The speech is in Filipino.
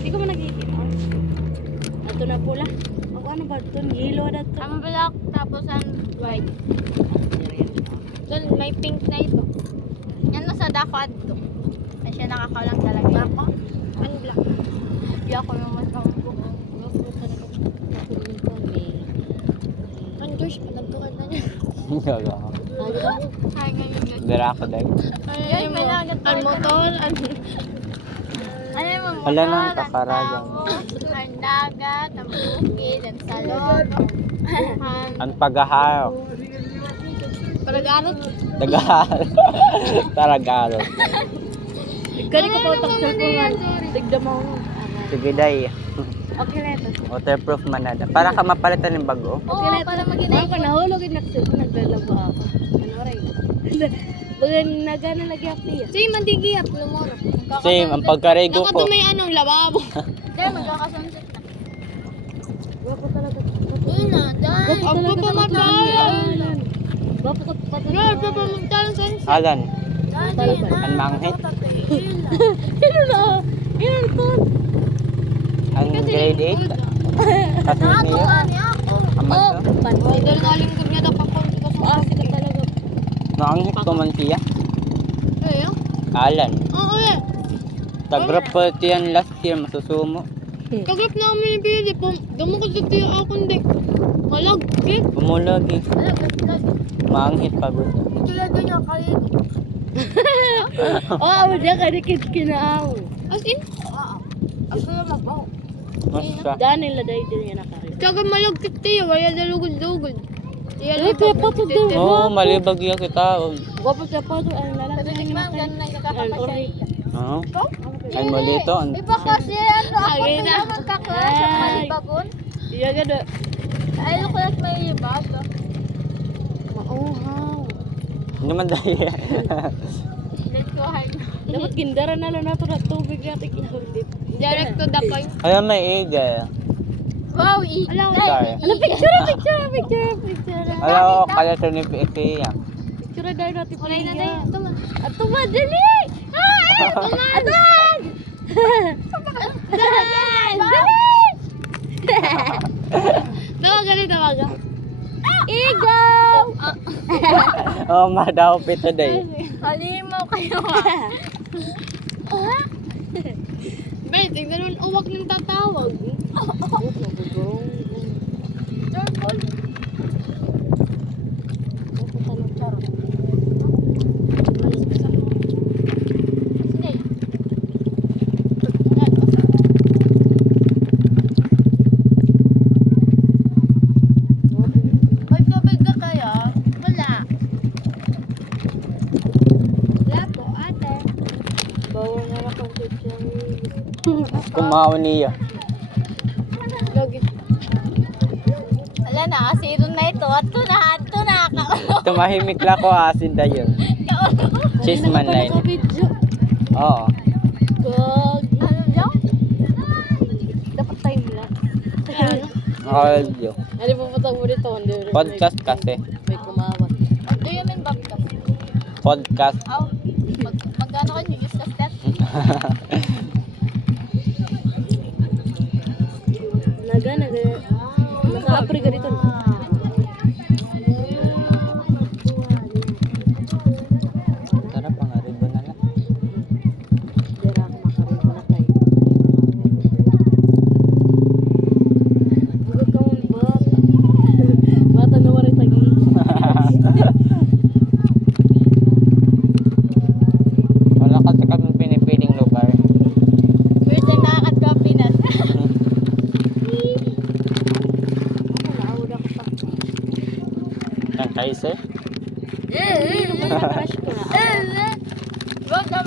Hindi ko man nakikita. Ato na pula. Ako ano ba ito? Yellow na ito. Ang black tapos ang white. Doon may pink na ito. Yan na sa dakad to. Ay siya nakakalang talaga. Ako? Ang black. Hindi ako naman ang buko. Ang Josh, panagtukan na niya. Gaga. Ay, ngayon. Dara ako dahil. Ay, may nagat. Ang motor. Ano yung motor? Wala nang kakaragan. Ang dagat, ang bukid, ang salon. Ang paghaharap. Palagarot. Tagalog. Tagalog. Kani ko po taksil ko nga. Tigda mo. Sige day. Okay na ito. Waterproof man na. Para ka mapalitan ng bago. Oo, para maginay. Ako nahulog yung naksil ko. Naglalabo ako. Ano rin? Baga nagana lagi ako niya. Sige, mandigiyap. Lumuro. Same, ang pagkarego ko. may anong lababo. Hindi, magkakasunset na. Wapo talaga. Uy na, dahil. Ang pagpamagalan. Wapo ko pati. Pagpamagalan sunset. Alan, Dahil na. ang manghit. Ino na. Ino ko. Ang grade 8. Kasi niyo. Nakatuwa niya ako. Amag to. Dahil galing ko niya daw papunti ko sa Sika talaga. Manghit ko man siya. Ay, Alan. oo eh. Tagrap po yan last year. Masusumo. Kagrap na kami ni Billy. Dumukod sa tiyo ako hindi. Malagkit. Pumulog eh. Manghit pagod. Ito lang doon yung kalit. Oh, dia ka dikit kinaaw. As in? Oo. As in magbaw. Masa. Dahil nila dahil din yan nakari. Tsaka malagkit tiyo. Wala dalugod-lugod. Ay, kaya pato din. Oo, malibag yung kita. Wapo siya pato. Ang lalaki na yung nakari. Ang ori. Oo. Ay mali ito. Iba kasi ano ako Ay, na. magkaklas sa malibagon. Iya gada. Ay, ano kaya may ibas? Mauhaw. Hindi man dahil. Let's go hide. Dapat gindara na lang nato na tubig natin kinagdip. Direct to the point. Kaya may eagle. Wow, Sorry. Ano picture? Alam ko kaya ito ni PSA yan. Picture dahil natin. Kulay na tayo. Tuma. At tumadali! Atan! Tawagan. Igaw! Oo, madaw pito day. Halimaw kayo Ben, tingnan mo ang uwak ng tatawag. Turtle. May tubig ka kaya? Wala. Wala po, ate. Bawal nga na kung picture. Kumaon niya. Lagi. Wala na, asiron na ito. Ato na. Tumahimik lang ko asin da yun. Chisman line. Video. Oo. Gag. Ano daw? Dapat time lang. All you. Ano po patang mo dito? Podcast kasi. May kumawat. Do you mean podcast? Podcast. Aw, magkano kayo use ka step? Naga. Naka-apre ka dito. Sarap ang aribo na lang. Dira ako makaroon na kay. Huwag ka mong bata. Bata na waray tagi. Wala kasi kami pinipiling lugar. Weird lang nakakad-copy na. Naawad ako pa. Ang kaise. Crush ko na. Wag kami